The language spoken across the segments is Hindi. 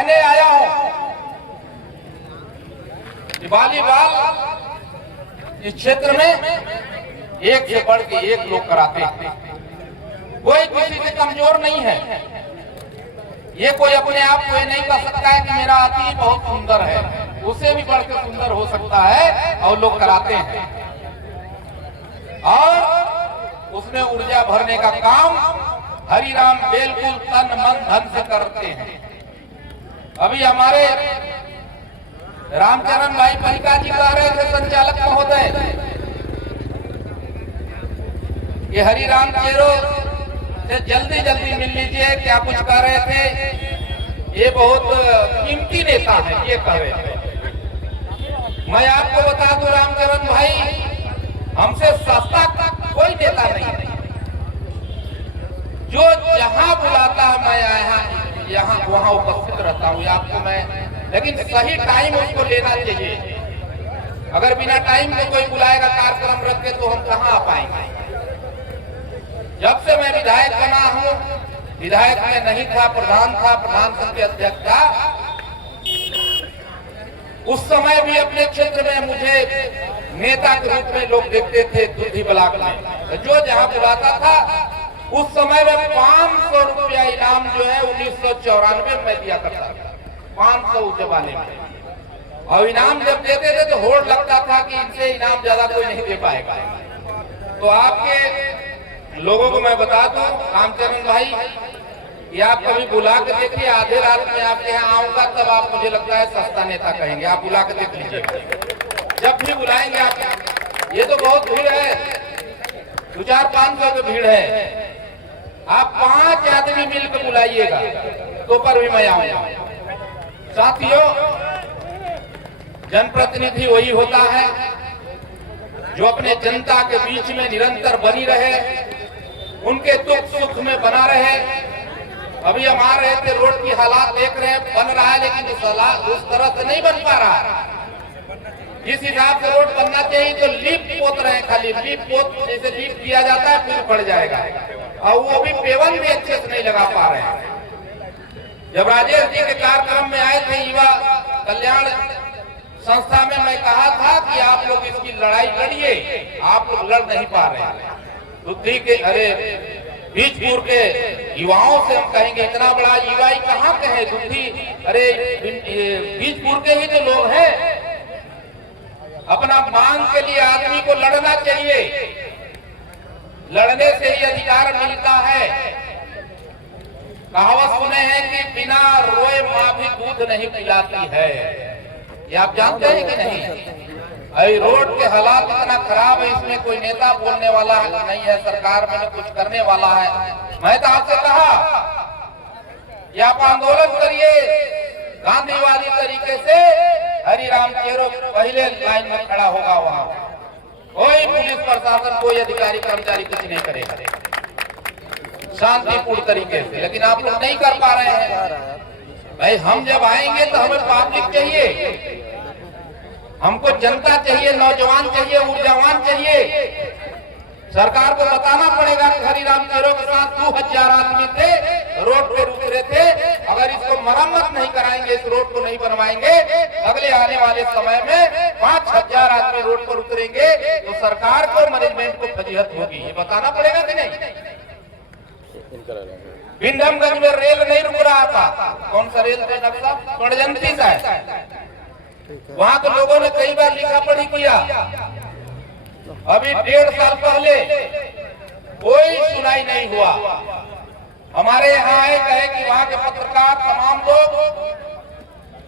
कहने आया हूं कि वॉलीबॉल इस क्षेत्र में एक से बढ़ के एक लोग कराते हैं, कोई किसी से कमजोर नहीं है। ये कोई अपने आप को नहीं कह सकता है कि मेरा हाथी बहुत सुंदर है, उससे भी बढ़कर सुंदर हो सकता है और लोग कराते हैं। और उसमें ऊर्जा भरने का काम हरिराम बिल्कुल तन मन धन से करते हैं। अभी हमारे रामचरण भाई परिका जी कह रहे थे, संचालक महोदय, ये हरिराम चेरो से जल्दी जल्दी मिल लीजिए, क्या कुछ कह रहे थे, ये बहुत कीमती नेता है, ये कह रहे थे। मैं आपको बता दूं रामचरण भाई, हमसे सस्ता कोई नेता नहीं है। जो जहां बुलाता है मैं यहाँ वहां उपस्थित रहता हूँ आपको मैं, लेकिन सही टाइम उसको लेना चाहिए। अगर बिना टाइम के कोई बुलाएगा कार्यक्रम रख के तो हम कहाँ आ पाएंगे। जब से मैं विधायक बना हूँ, विधायक में नहीं था, प्रधान था, प्रधान संघ के अध्यक्ष था, उस समय भी अपने क्षेत्र में मुझे नेता के रूप में लोग देखते थे। दुधी ब्लॉक में जो जहां बुलाता था उस समय में 500 रुपया इनाम जो है 1994 में दिया करता था, 500 उस जमाने में। और इनाम जब देते थे तो होड़ लगता था कि इनसे इनाम ज्यादा कोई नहीं दे पाएगा। तो आपके लोगों को मैं बता दूं रामचरण भाई, ये आप कभी बुला के देखिए, आधे रात में आपके यहाँ आऊंगा तब आप मुझे लगता है सस्ता नेता कहेंगे। आप बुला के देख लीजिए, जब भी बुलाएंगे आप। ये तो बहुत भीड़ है, 200-500 की भीड़ है। आप 5 आदमी मिलकर बुलाइएगा तो पर भी मैं आऊंगा। साथियों, जनप्रतिनिधि वही होता है जो अपने जनता के बीच में निरंतर बनी रहे, उनके दुख सुख में बना रहे। अभी हम आ रहे थे, रोड की हालात देख रहे हैं, बन रहा है लेकिन उस तरह से नहीं बन पा रहा है। जिस हिसाब से रोड बनना चाहिए तो लीप पोत रहे हैं, खाली लीप पोत, जैसे लीप किया जाता है फिर पड़ जाएगा, और वो भी पेवन भी अच्छे से नहीं लगा पा रहे हैं। जब राजेश जी के कार्यक्रम में आए थे युवा कल्याण संस्था में, मैं कहा था कि आप लोग इसकी लड़ाई लड़िए, आप लोग लड़ नहीं पा रहे हैं। बुद्धि के बीजपुर के युवाओं से हम कहेंगे, इतना बड़ा युवा कहाँ के है बुद्धि, अरे बीजपुर के ही तो लोग हैं। अपना मांग के लिए आदमी को लड़ना चाहिए, लड़ने से ही अधिकार मिलता है। कहावत सुने हैं कि बिना रोए माँ भी दूध नहीं पिलाती है, ये आप जानते हैं कि नहीं? अरे रोड के हालात इतना खराब है, इसमें कोई नेता बोलने वाला नहीं है, सरकार में कुछ करने वाला है। मैं तो आपसे कहा कि आप आंदोलन करिए गांधीवादी तरीके से, हरिराम चेरो पहले लाइन में खड़ा होगा, वहां कोई पुलिस प्रशासन, कोई अधिकारी कर्मचारी कुछ नहीं करेगा, शांतिपूर्ण तरीके से। लेकिन आप लोग नहीं कर पा रहे हैं। भाई हम जब आएंगे तो हमें पब्लिक चाहिए, हमको जनता चाहिए, नौजवान चाहिए, ऊर्जावान चाहिए। सरकार को बताना पड़ेगा कि हरिराम चेरो के साथ 2000 आदमी थे, रोड पे उतरे थे। अगर इसको मरम्मत नहीं कराएंगे, इस रोड को नहीं बनवाएंगे, अगले आने वाले समय में 5000 आदमी रोड पर उतरेंगे तो सरकार को, मैनेजमेंट को फजीहत होगी। ये बताना पड़ेगा कि नहीं? विंडमगंज में रेल नहीं रुक रहा था, कौन सा रेल थे नक्शा, षड्यंत्री साहब, वहां के लोगों ने कई बार लिखा पढ़ी किया। अभी 1.5 साल पहले कोई सुनाई नहीं हुआ। हमारे यहाँ आए, कहे कि वहाँ के पत्रकार तमाम लोग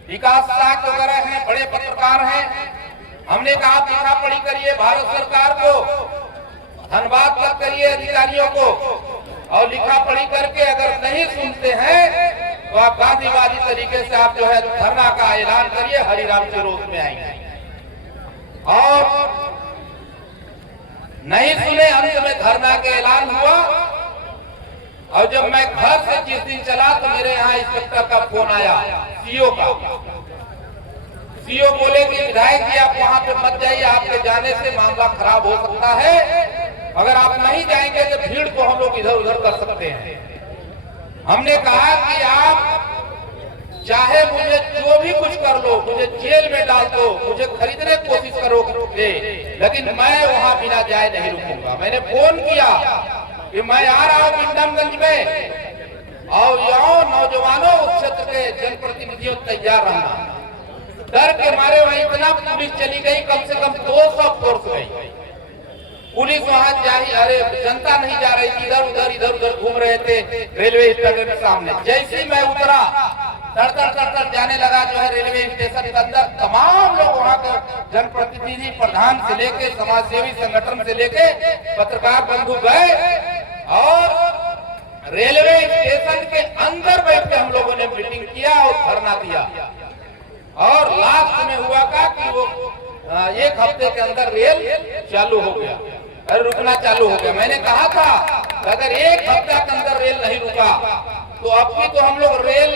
विकास साख वगैरह हैं, बड़े पत्रकार हैं। हमने कहा लिखा पढ़ी करिए, भारत सरकार को धन्यवाद तक करिए, अधिकारियों को, और लिखा पढ़ी करके अगर नहीं सुनते हैं तो आप गांधीवादी तरीके से आप जो है धरना का ऐलान करिए, हरिराम चेरो में आएंगे। और नहीं सुने, अंत में धरना का ऐलान हुआ। और जब मैं घर से जिस दिन चला तो मेरे यहाँ इंस्पेक्टर का फोन आया, सीओ का। सीओ बोले कि विधायक जी आप वहां पे मत जाइए, आपके जाने से मामला खराब हो सकता है, अगर आप नहीं जाएंगे तो भीड़ को हम लोग इधर उधर कर सकते हैं। हमने कहा कि आप चाहे मुझे जो भी कुछ कर लो, मुझे जेल में डाल दो, मुझे खरीदने की कोशिश करोगे, लेकिन मैं वहां बिना जाए नहीं रुकूंगा। मैंने फोन किया कि मैं आ रहा हूं बिंडमगंज में, और यहाँ नौजवानों उस क्षेत्र के जनप्रतिनिधियों तैयार रहना। डर के मारे वहां इतना पुलिस चली गई, कम से कम 200 फोर्स गई। पुलिस वहां अरे जनता नहीं जा रही थी, इधर उधर घूम रहे थे रेलवे स्टेशन के सामने। जैसे ही मैं उतरा, तड़ जाने लगा जो है रेलवे स्टेशन के अंदर, तमाम लोग वहां के जनप्रतिनिधि, प्रधान से लेके समाज सेवी संगठन से लेके पत्रकार बंधु गए, और रेलवे स्टेशन के अंदर बैठ के हम लोगों ने मीटिंग किया और धरना दिया। और लास्ट में हुआ का कि वो 1 हफ्ते के अंदर रेल चालू हो गया, अरे रुकना चालू हो गया। मैंने कहा था अगर 1 हफ्ता के अंदर रेल नहीं रुका तो अब की तो हम लोग रेल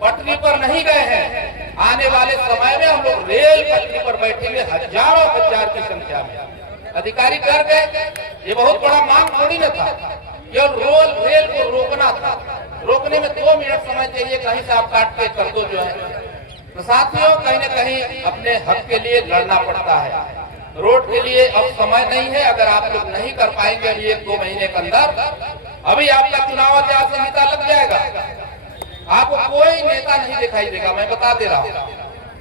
पटरी पर नहीं गए हैं, आने वाले समय में हम लोग रेल पटरी पर बैठेंगे हजारों हजार की संख्या में। अधिकारी कर गए, ये बहुत बड़ा मांग थोड़ी न था, केवल रेल को रोकना था। रोकने में 2 मिनट समय चाहिए, कहीं से आप काट के कर दो जो है। तो साथियों, कहीं न कहीं अपने हक के लिए लड़ना पड़ता है। रोड के लिए अब समय नहीं है, अगर आप लोग नहीं कर पाएंगे 1-2 महीने के अंदर, अभी आपका चुनाव आचार संहिता लग जाएगा, आपको कोई नेता नहीं दिखाई देगा, मैं बता दे रहा हूँ।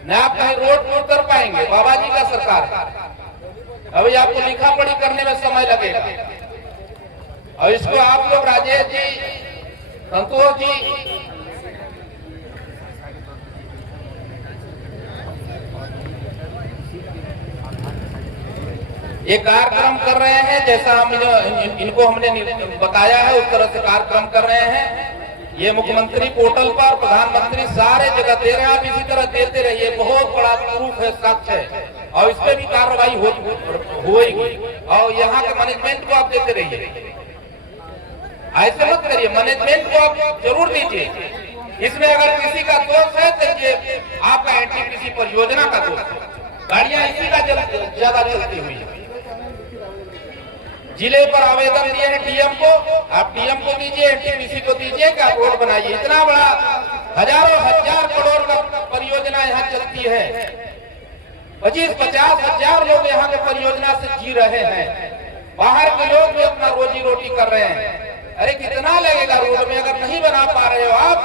न आप कहीं रोड पर कर पाएंगे, बाबा जी का सरकार। अभी आपको लिखा पढ़ी करने में समय लगेगा, और इसको आप लोग राजेश जी, संतोष जी, ये कार्यक्रम कर रहे हैं, जैसा हम इनको हमने बताया है उस तरह से कार्यक्रम कर रहे हैं। ये मुख्यमंत्री पोर्टल पर, प्रधानमंत्री सारे जगह दे रहे हैं, आप इसी तरह देते रहिए। बहुत बड़ा प्रूफ है, सच है, और इस पे भी कार्रवाई होगी। और यहाँ के मैनेजमेंट को आप देते रहिए, ऐसे मत करिए, मैनेजमेंट को आप जरूर दीजिए। इसमें अगर किसी का दोष है तो ये आपका एनटीपीसी परियोजना का दोष है, गाड़ियां इसी का ज्यादा चलती हुई है। जिले पर आवेदन दिए हैं डीएम को, आप डीएम को दीजिए, एनटीपीसी को दीजिए कि आप रोड बनाइए। इतना बड़ा हजारों हजार करोड़ का परियोजना यहाँ चलती है, 25-50 हजार लोग यहाँ के परियोजना से जी रहे हैं, बाहर के लोग भी अपना रोजी रोटी कर रहे हैं। अरे कितना लगेगा रोड में, अगर नहीं बना पा रहे हो आप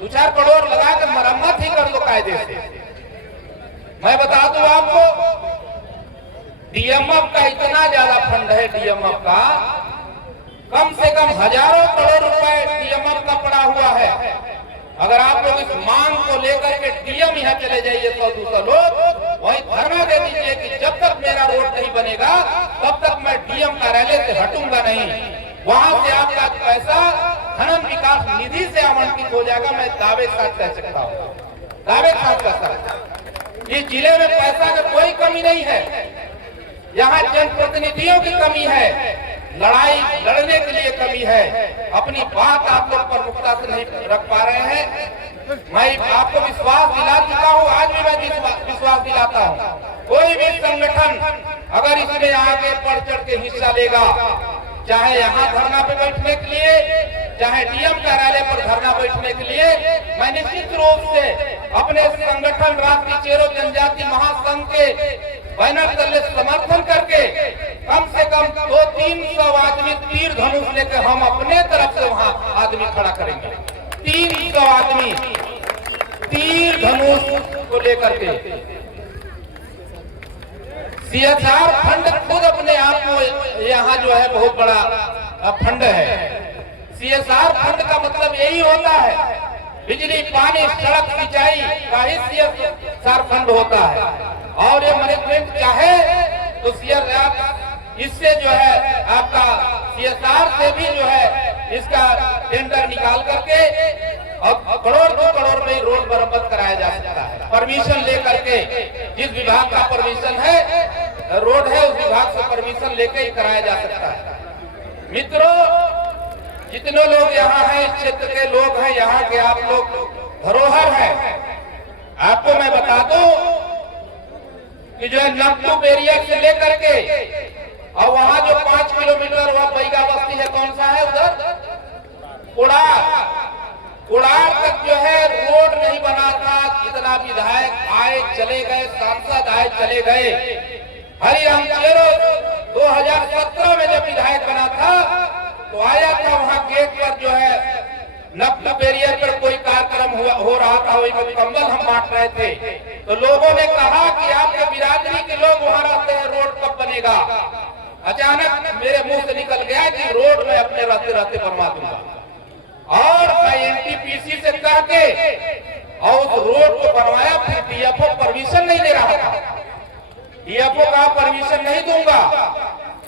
2-4 करोड़ लगा कर मरम्मत ही कर दो कायदे से। मैं बता दूं आपको, डीएमएफ का इतना ज्यादा फंड है, डीएमएफ का कम से कम हजारों करोड़ रुपए डीएमएफ का पड़ा हुआ है। अगर आप लोग इस मांग को लेकर के डीएम यहाँ चले जाइए 100-200 लोग, वहीं धरना दे दीजिए कि जब तक मेरा रोड नहीं बनेगा तब तक मैं डीएम कार्यालय से हटूंगा नहीं। वहां से आपका पैसा खनन विकास निधि से आवंटित हो जाएगा, मैं दावे के साथ कह सकता हूँ, दावे के साथ कह सकता हूँ। इस जिले में पैसा की कोई कमी नहीं है, यहाँ जनप्रतिनिधियों की कमी है, लड़ाई लड़ने के लिए कमी है। अपनी बात आप लोग प्रमुखता से नहीं रख पा रहे हैं। मैं आपको विश्वास दिला चुका हूँ, आज भी मैं विश्वास दिलाता हूँ, कोई भी संगठन अगर इसमें आगे बढ़ चढ़ के हिस्सा लेगा, चाहे यहाँ धरना पे बैठने के लिए, चाहे डीएम कार्यालय पर धरना बैठने के लिए, मैं निश्चित रूप से अपने संगठन राष्ट्रीय चेरो जनजाति महासंघ के बैनर तले समर्थन करके कम से कम 200-300 आदमी तीर धनुष लेकर हम अपने तरफ से वहां आदमी खड़ा करेंगे। 300 आदमी तीर धनुष को लेकर के। सीएसआर फंड खुद अपने आप में यहाँ जो है बहुत बड़ा फंड है। सीएसआर फंड का मतलब यही होता है, बिजली, पानी, सड़क, सिंचाई का ही सीएसआर फंड होता है। और ये मैनेजमेंट चाहे तो सीएसआर इससे जो है आपका सीएसआर से भी जो है इसका टेंडर निकाल करके और करोड़ 2 करोड़ में रोड मरम्मत कराया जा सकता है, परमिशन लेकर के। जिस विभाग का परमिशन है, रोड है, उस विभाग से परमिशन लेके ही कराया जा सकता है। मित्रों, जितने लोग यहाँ हैं, इस क्षेत्र के लोग हैं, यहाँ के आप लोग धरोहर हैं। आपको मैं बता दूं कि जो है नमटू एरिया से लेकर के और वहां जो 5 किलोमीटर वह बैगा बस्ती है, कौन सा है उधर, कोड़ा, कुड़ार तक जो है रोड नहीं बना था। इतना विधायक आए चले गए, सांसद आए चले गए। हरिराम चेरो 2017 में जब विधायक बना था तो आया था, वहां गेट पर जो है नकल बैरियर पर कोई कार्यक्रम हो रहा था, वही में कंबल हम बांट रहे थे। तो लोगों ने कहा कि आपके बिरादरी के लोग वहां रहते हैं, रोड कब बनेगा। अचानक मेरे मुंह से निकल गया कि रोड में अपने रहते रहते बनवा दूंगा, और मैं एनटीपीसी से कह के और उस रोड को बनवाया। फिर डीएफओ परमिशन नहीं दे रहा था। डीएफओ का परमिशन नहीं दूंगा।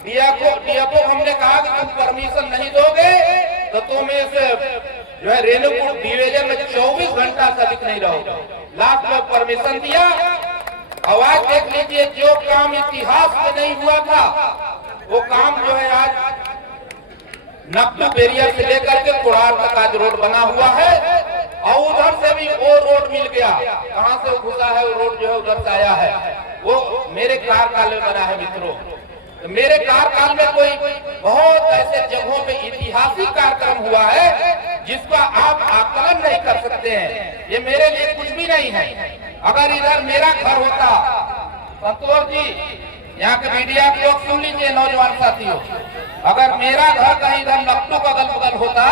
डीएफओ हमने कहा कि तुम परमिशन नहीं दोगे तो तुम इस जो है रेणुकूट डिवीजन में 24 घंटा से अधिक नहीं रहोगे। लास्ट में परमिशन दिया। आवाज देख लीजिए, जो काम इतिहास में नहीं हुआ था वो काम जो है आज नकल बैरियर से लेकर के कुड़ार तक आज रोड बना हुआ है। और उधर से भी वो रोड मिल गया। कहां से घुसा है वो रोड, जो है उधर से आया है। वो मेरे कार्यकाल में बना है मित्रों। तो मेरे कार्यकाल में कोई बहुत ऐसे जगहों पे ऐतिहासिक कार्यक्रम हुआ है जिसका आप आकलन नहीं कर सकते हैं। ये मेरे लिए कुछ भी नहीं है। अगर इधर मेरा घर होता, संतोष जी, यहाँ के मीडिया के लोग सुन लीजिए, नौजवान साथियों, अगर मेरा घर कहीं इधर लखनऊ का अगल बगल होता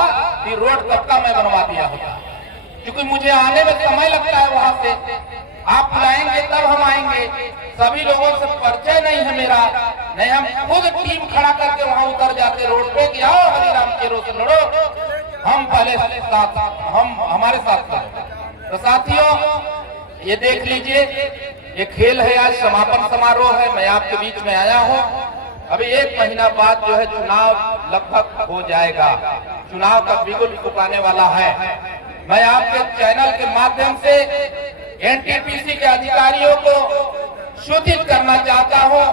तो रोड कब का मैं बनवा दिया होता। क्योंकि मुझे आने में समय लगता है वहां से। आप बुलाएंगे तब हम आएंगे। सभी लोगों से परिचय नहीं है मेरा, नहीं हम खुद टीम खड़ा करके वहां उतर जाते रोड पे कि आओ हरिराम चेरो से लड़ो, हम पहले साथ, हम हमारे साथ करो। तो साथियों ये देख लीजिए, ये खेल है, आज समापन समारोह है। मैं आपके बीच में आया हूँ। अभी 1 महीना बाद जो है चुनाव लगभग हो जाएगा। चुनाव का बिगुल फुकाने वाला है। मैं आपके चैनल के माध्यम से एनटीपीसी के अधिकारियों को सूचित करना चाहता हूं,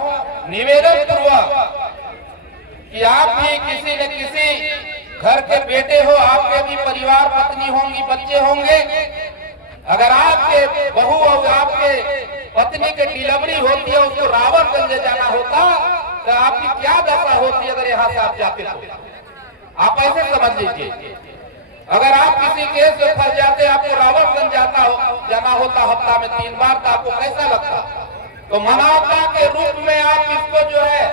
निवेदन पूर्वक, कि आप भी किसी न किसी घर के बेटे हो, आपके भी परिवार, पत्नी होंगी, बच्चे होंगे। अगर आपके बहू और आपके पत्नी की डिलीवरी होती है, उसको रावतगंज जाना होता तो आपकी क्या दशा होती अगर यहाँ से आप जाते तो। आप ऐसे समझ लीजिए, अगर आप किसी केस में फंस जाते, आपको रावतगंज जाना होता हफ्ता में 3 बार, तो आपको कैसा लगता। तो मानवता के रूप में आप इसको जो है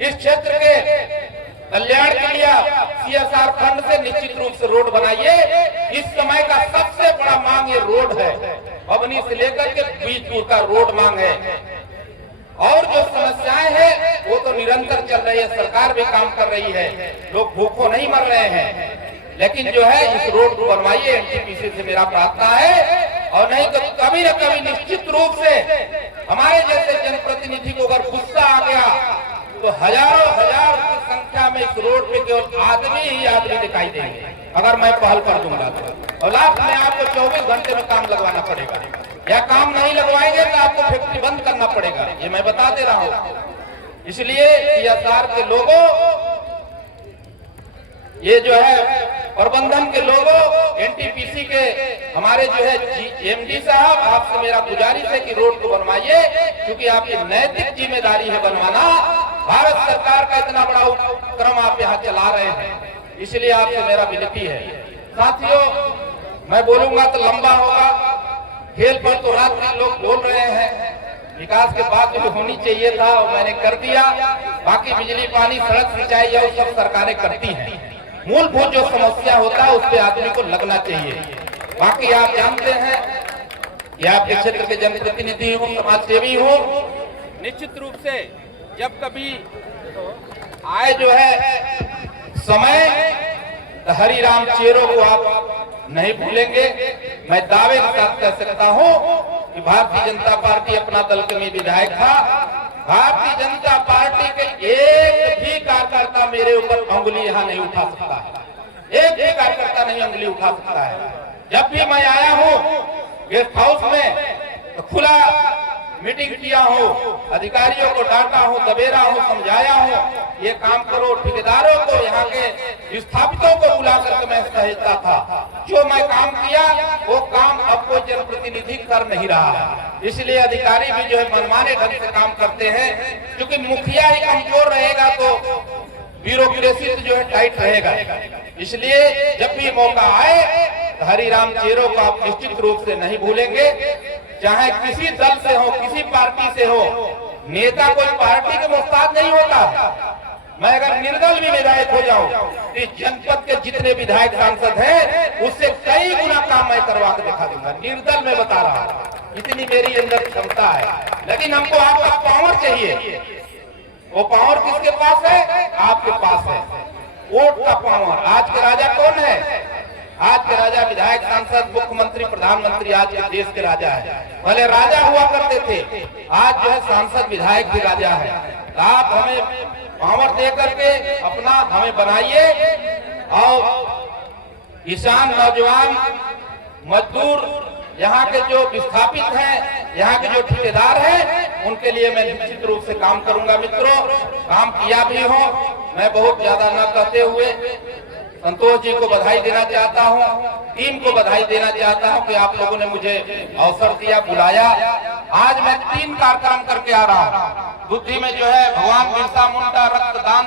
इस क्षेत्र के कल्याण के लिए सीएसआर फंड से निश्चित रूप से रोड बनाइए। इस समय का सबसे बड़ा मांग ये रोड है। बबनी से लेकर के बीच दूर का रोड मांग है। और जो समस्याएं हैं वो तो निरंतर चल रही है, सरकार भी काम कर रही है, लोग भूखों नहीं मर रहे हैं। लेकिन जो है इस रोड को बनवाइए, एनटीपीसी से मेरा प्रार्थना है। और नहीं तो कभी न कभी निश्चित रूप से हमारे जैसे जनप्रतिनिधि को अगर गुस्सा आ गया तो हजारों हजार की संख्या में इस रोड पे केवल आदमी ही आदमी दिखाई देंगे अगर मैं पहल कर दूंगा तो। और लास्ट में आपको 24 घंटे में काम लगवाना पड़ेगा, या काम नहीं लगवाएंगे तो आपको फैक्ट्री बंद करना पड़ेगा, ये मैं बता दे रहा हूँ। इसलिए सीएसआर के लोगों, ये जो है प्रबंधन के लोगों, एनटीपीसी के हमारे जो है एमडी साहब, आपसे मेरा गुजारिश है कि रोड को बनवाइए, क्योंकि आपकी नैतिक जिम्मेदारी है बनवाना। भारत सरकार का इतना बड़ा उपक्रम आप यहाँ चला रहे हैं, इसलिए आपसे मेरा विनती है। साथियों, मैं बोलूंगा तो लंबा होगा। खेल पर तो रात में लोग बोल रहे हैं, विकास के बाद जो होनी चाहिए था वो मैंने कर दिया। बाकी बिजली, पानी, सड़क, सिंचाई, ये सब सरकारें करती हैं। मूलभूत जो समस्या होता है उस पे आदमी को लगना चाहिए। बाकी आप जानते हैं कि आपके क्षेत्र के जनप्रतिनिधि हो, समाज सेवी हो, निश्चित रूप से जब कभी आए जो है समय, तो हरिराम चेरो को आप नहीं भूलेंगे। मैं दावे के साथ कह सकता हूं कि भारतीय जनता पार्टी अपना दल के में विधायक था। भारतीय जनता पार्टी के एक भी कार्यकर्ता मेरे ऊपर अंगुली यहाँ नहीं उठा सकता है, एक भी कार्यकर्ता नहीं अंगुली उठा सकता है। जब भी मैं आया हूँ गेस्ट हाउस में तो खुला मीटिंग किया हूँ, अधिकारियों को डांटा हूँ, दबेरा हूँ, समझाया हूँ, ये काम करो। ठेकेदारों को, यहाँ के स्थापितों को बुला करके मैं सहजता था। जो मैं काम किया वो काम अब कोई जनप्रतिनिधि कर नहीं रहा है। इसलिए अधिकारी भी जो है मनमाने ढंग से काम करते हैं, क्योंकि मुखिया ही कमजोर रहेगा तो ब्यूरोक्रेसी जो है टाइट रहेगा। इसलिए जब भी मौका आए हरिराम चेरो को आप निश्चित रूप से नहीं भूलेंगे। चाहे किसी दल से हो, किसी पार्टी से हो, नेता कोई पार्टी के मुख्तार नहीं होता। मैं अगर निर्दल भी विधायक हो जाऊं, इस जनपद के जितने विधायक सांसद हैं उससे कई गुना काम मैं करवा के दिखा दूंगा। निर्दल में बता रहा हूं, इतनी मेरी अंदर क्षमता है। लेकिन हमको आपका पावर चाहिए। वो पावर किसके पास है? आपके पास है, वोट का पावर। आज के राजा कौन है? आज के राजा विधायक, सांसद, मुख्यमंत्री, प्रधानमंत्री आज के देश के राजा है। पहले राजा हुआ करते थे, आज जो है सांसद विधायक भी राजा है। आप हमें पावर दे करके अपना हमें बनाइए और किसान, नौजवान, मजदूर, यहाँ के जो विस्थापित हैं, यहाँ के जो ठेकेदार हैं, उनके लिए मैं निश्चित रूप से काम करूंगा। मित्रों, काम किया भी हो। मैं बहुत ज्यादा न कहते हुए संतोष जी को बधाई देना चाहता हूं, टीम को बधाई देना चाहता हूं कि आप लोगों ने मुझे अवसर दिया, बुलाया। आज मैं 3 कार्यक्रम करके आ रहा हूं। बुद्धि में जो है भगवान बिरसा मुंडा रक्तदान